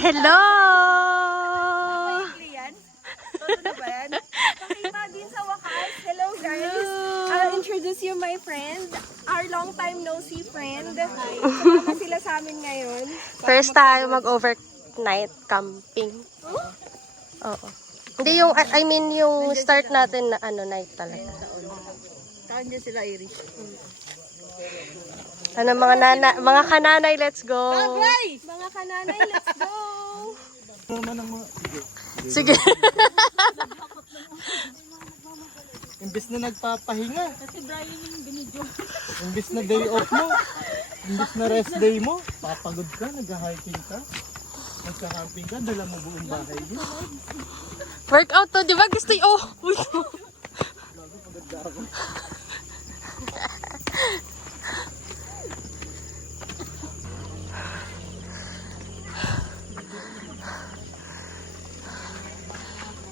Hello! Yan? Todo na ba yan? Pakita din sa wakas. Hello guys. I'll introduce you my friend. Our long time no see friend. Sumama sila sa amin ngayon. First tayo mag-overnight camping. Oo. Hindi yung, I mean yung start natin na night talaga. Saan dyan sila, Irish? Ano mga kananay, let's go! Mga kananay, let's go! Sige. Imbis na nagpapahinga. Kasi Brian yung binidyo. Imbis na day off mo. Imbis na rest day mo. Papagod ka, nag-hiking ka. Nagka-camping ka, dala mo buong bahay mo. Workout to, di ba? Gusto yung, uy.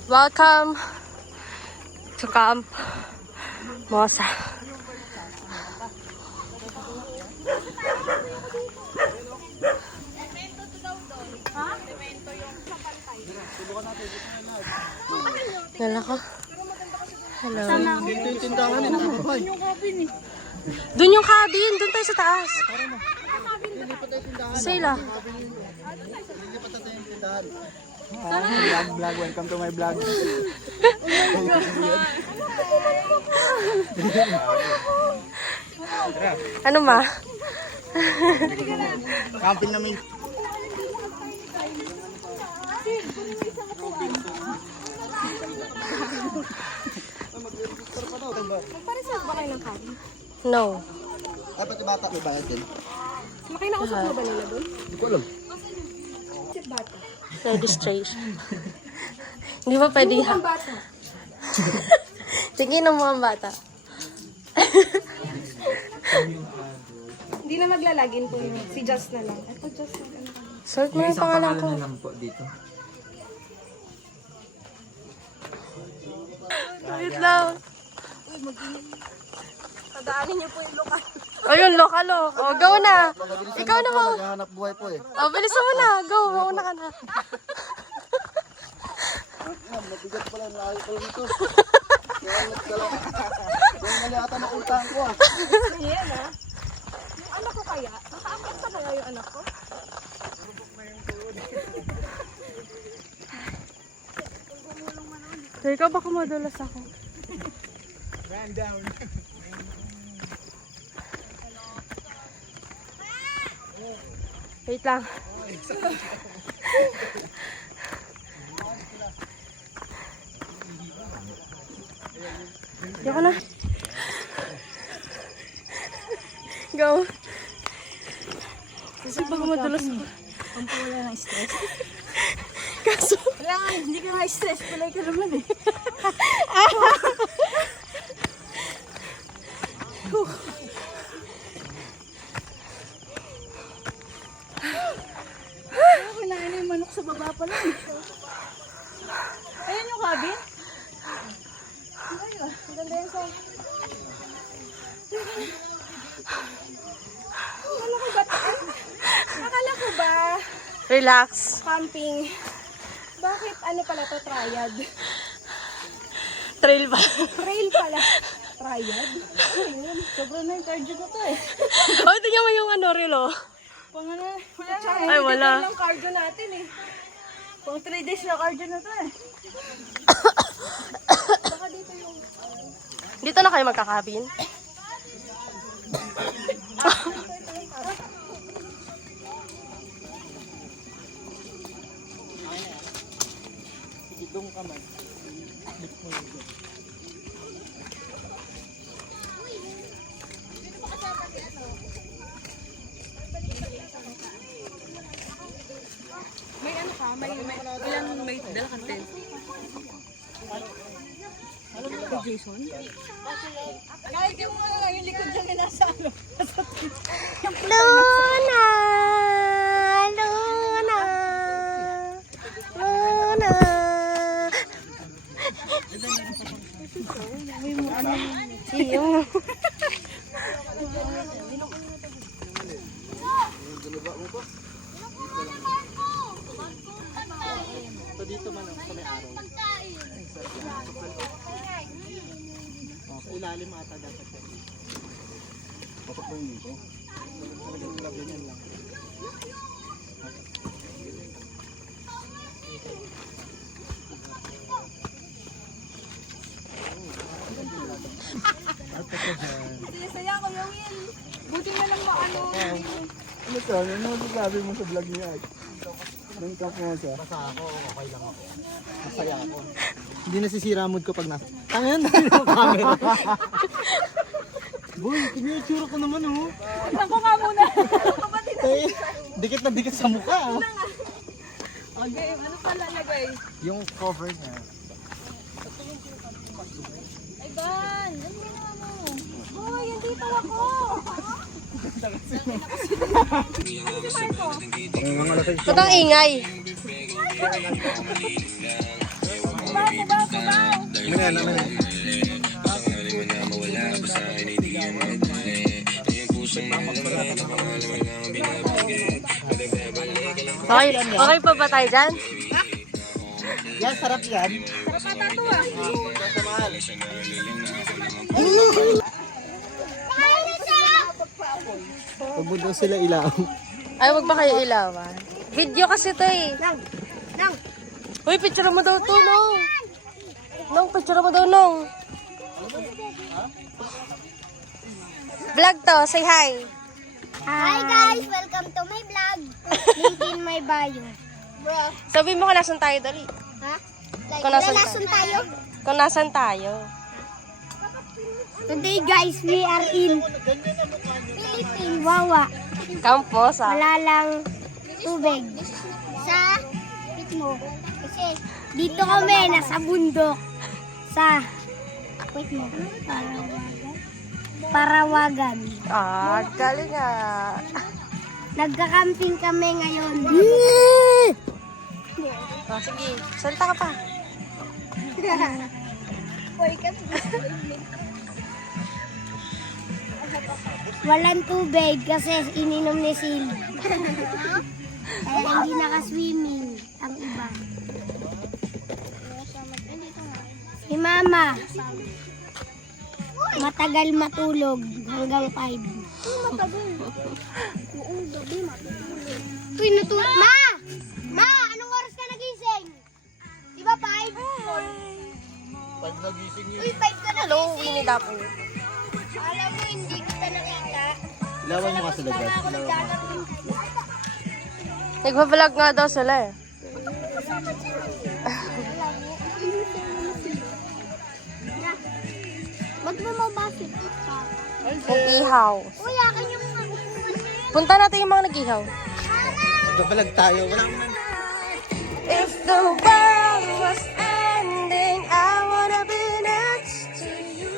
Welcome to Camp Mosa. Nala ko. Hello. Dito yung tindahan eh, nakakabay. Doon yung cabin. Doon tayo sa taas. Sila. Lilipat natin yung tindahan. Vlog, welcome to my vlog. Ano ma? Camping namin. Magpareserve ba kayo ng cabin? No. Ay, pati bata may bayad din. Makinausap mo ba nila doon? Hindi ko alam. Sit bata. Registration. Hindi ba pwede ha? Ang bata. Tingin mo ang bata. Hindi na maglalagin po yun. Si Just na lang. Ito Just na lang. Suot mo yung pangalan ko. lang po dito. Wait lang. Tadaanin niyo po yung lokal. Ayun, lokalo. O, go na. Ikaw na mo. Naghahanap buhay po eh. O, bilisan mo na. Go, mauna ka na. Mabigat pala, nakayo ko lang ito. Yung maliata na utang ko ah. Ayan ah. Yung anak ko kaya, nakaangkat pa kaya yung anak ko? Teka, baka madulas ako. Ran down. Wait lang. Yoko na. Go. Kasi baka madulas ako. Ang wala ng stress. Kaso, Wala nga, hindi ka nga stress. Palay ka naman eh. Wala na yung manok sa baba pa lang. Ayan yung cabin. Ayun, ang ganda yung song. Akala ko ba relax. camping? Bakit ano pala to, triad? Trail ba? Trail pala. Triad? Ayun, sobrang na yung cardio na to eh. Oh, tingnan mo yung relo. Pang ano, wala Ay, wala. lang cardio natin eh. Pang 3 days na cardio na to eh. Baka dito yung... Dito na kayo magkakabin? Idong ka man. May ano ka? Ilang may dala kang tent? Kay Jason? Kahit yung mga lang yung likod dyan yung nasa ano. Luna! Luna! Luna! Yung... ilalim ata dapat yan. Patok mo yung dito. Talagang lagyan yan lang. Saya ko yung Will. Buti na lang maano. Ano ka? Ano masasabi mo sa vlog niya? Nang top mo siya. Basta ako, okay lang ako. Masaya ako. Hindi nasisira mood ko pag nasa... Tangan na yung camera. Boy, tignan yung tsura ko naman oh. Tignan ko nga muna. Eh, dikit na dikit sa mukha oh. Okay, ano pala lagay? Yung cover niya. Ay, Ban! Ano ginawa mo? Hoy, andito ako! Si Marco. Ba't ang ingay? Ano yan? Okay, okay pa ba tayo dyan? Yan, sarap yan. Sarap ata ito ah. Huwag mo daw sila ilaw. Ay, wag ba kayo ilawan? Video kasi to eh. Uy, picture mo daw to, Nong. Nong, picture mo daw, Nong. Vlog to, say hi. Hi guys! Welcome to my vlog. Link in my bio. Sabi mo kung nasan tayo, dali. Ha? Like, Kung nasan nalason tayo? Kung nasan tayo. Today guys, we are in Philippines. Wawa. Kampo sa... Wala lang tubig. Sa mo. Kasi dito kami, nasa bundok. Sa... Wait mo. Parawagan. Ah, galing ah. Nagka-camping kami ngayon. Oh, sige, salita ka pa. Walang tubig kasi ininom ni Sil. Kaya hindi naka-swimming ang iba. Si Mama, matagal matulog hanggang 5. Uy, natulog. Ma! Ma! Anong oras ka nagising? Di ba 5? Pag nagising yun. Uy, 5 ka Hello, nagising. Winnie Dapo. Alam mo, hindi kita nakita. Ilawan mo kasi lagay. Ako naglalaro. Nagpa-vlog nga daw sila eh. Wag mo mabasit. Kung ihaw. Uy, akin yung Punta natin yung mga nag-ihaw. Nagbabalag tayo. Wala naman. If the world was ending, I wanna be next to you.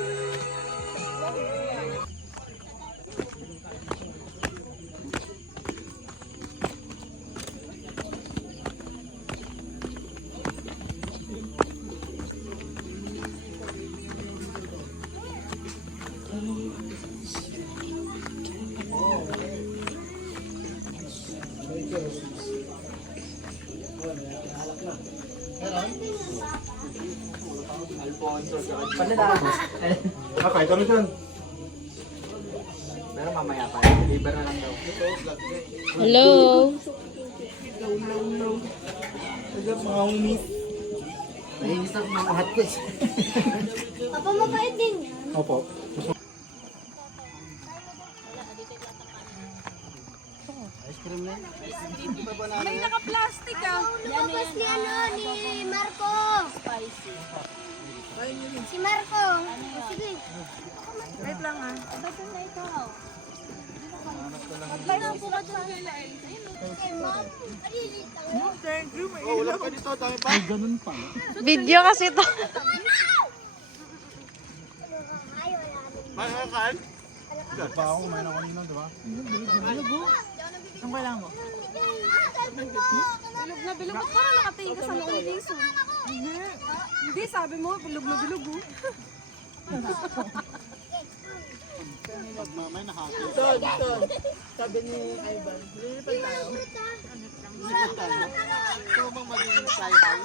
Okay, kami dyan. Hello. Mga umis. Nahinis ako ng hot quiz. Papa, mabait din. Opo. Ice cream na yun. May naka-plastic ah. Lumabas ni ni Marco. Spicy. Si Marco. Sige. Wait lang ah. Thank you. May Oh, wala ka dito. Dami pa. Ay, ganun pa. Video kasi to. May kakaan? Pa ako kumain ako kanina, di ba? Ang kailangan mo? Bilog na bilog. Ba't parang nakatingin ka sa loob ng liso? Hindi. Hindi, sabi mo, bilog na bilog oh. May nakakit. Sabi ni Ivan, lilipan tayo. Lipot tayo. Ito bang maging fly-high?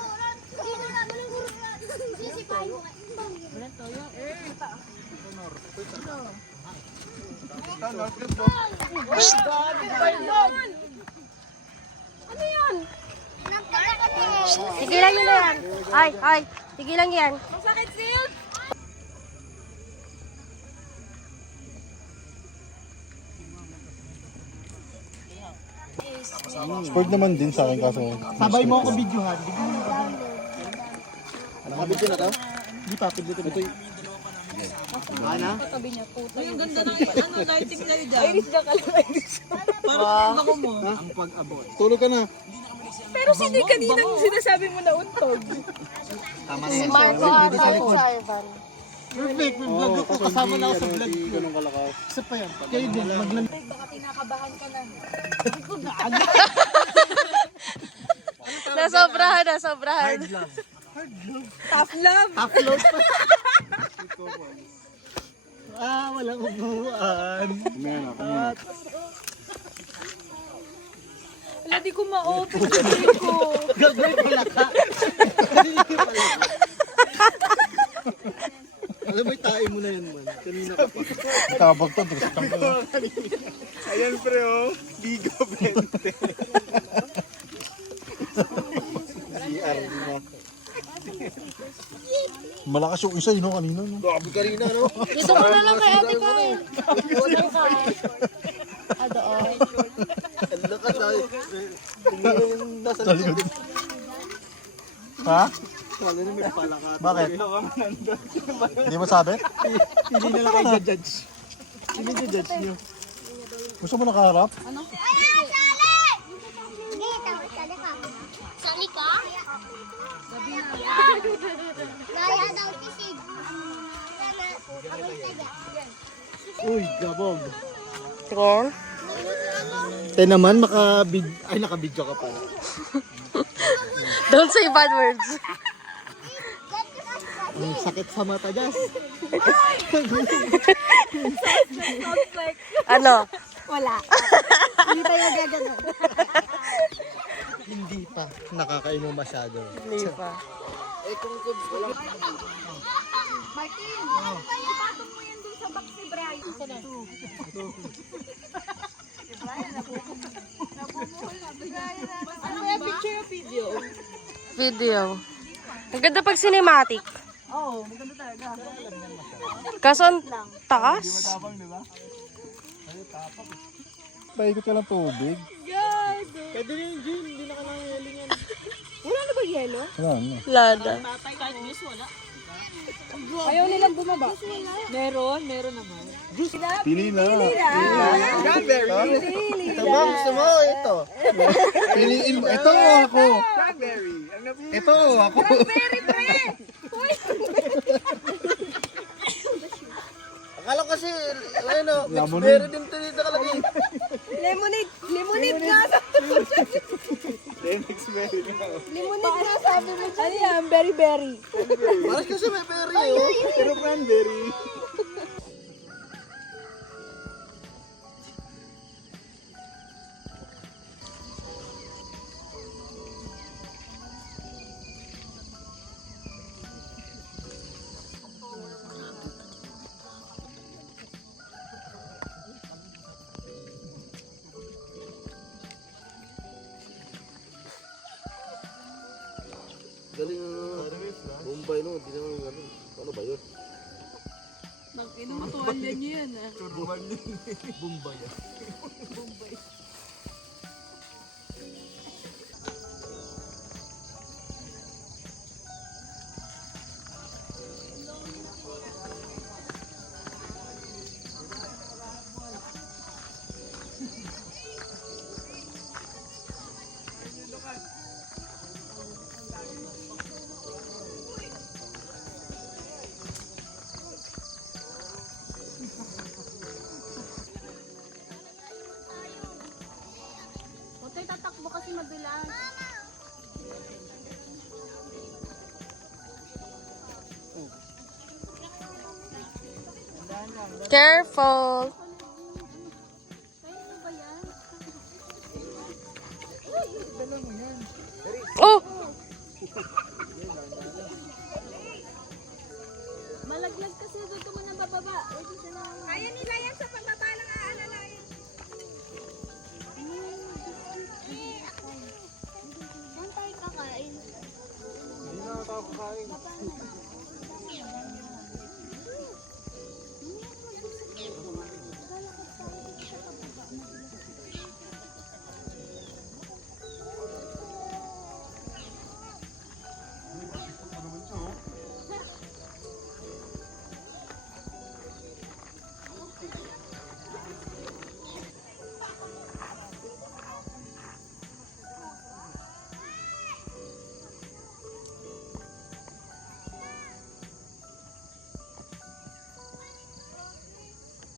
Tigilan nyo na yan. Ay, tigilan nyo yan. Masakit, Sil! Sport naman din sa akin kaso. Sabay mo ako videohan. Nakabidyo na to? Hindi pa, pindito na. Ana? Yung ganda ng ano, lighting na yun dyan. Parang ako mo. Ang pag-abot. Tulog ka na. Pero sino kaninang sinasabi mo na untog? Tama Si Marco Arban. Perfect. May vlog ako. Kasama na ako sa vlog. Ganun kalakaw. Isa pa yan. Kayo din. Maglan. Baka kinakabahan ka na. Nasobrahan. Tough love! Upload pa. Walang upuan. Wala, di ko ma-open kasi ko. Gagawin pala ka. Alam mo, itain mo na yan man. Kanina ka pa. Tabag to, drustang ko. Ayan pre, oh. Bigo 20. CR mo. Malakas yung isa, no, kanina, no? Grabe kanina, no? Dito ko na lang kay ate ko eh. Unang ka. Doon. Ang lakas, ay. Tingnan yung nasa likod. Ha? Wala na may palakat. Bakit? Hindi mo sabi? Hindi na lang kayo judge. Sino yung judge nyo? Gusto mo nakaharap? Ano? Sige, tapos sali ka. Sali ka? Gaya daw kisig. Uy, gabog. Tingin. Tayo naman, nakabidyo ka pala. Don't say bad words. Ang sakit sa mata, Jas. Ano? Wala. Hindi tayo gagano. Hindi pa. Nakakainom masyado. Hindi pa. Eh, kung kubs ko lang. Martin, ipatong mo yan dun sa box ni Brian. Ano kaya picture o video? Video. Ang ganda pag cinematic. Oo, maganda talaga. Kaso ang taas. Paikot ka lang tubig. God! Pwede na yung gym, hindi na ka nangyayali yan. Wala na ba yelo? Wala na. Lada. Tatay kahit miss, wala. Ayaw nilang bumaba. Meron naman. Pili na. Cranberry! Ito ba? Gusto mo? Ito. Piliin mo. Ito o ako. Ito o ako. Cranberry, pre! Akala ko kasi, ano, mixed din ito dito kalagay. Lemonade! Lemonade nga Lemonade nga sabi mo dyan. Ano yan? Berry. Parang kasi may berry oh. Pero cranberry. Galing Bombay no, di naman galing. Ano ba yun? Inutuwalya niyo yan ah. Bombay. Huwag kayo tatakbo kasi mabilang. Careful. Oh! Malaglag kasi dito mo nang bababa.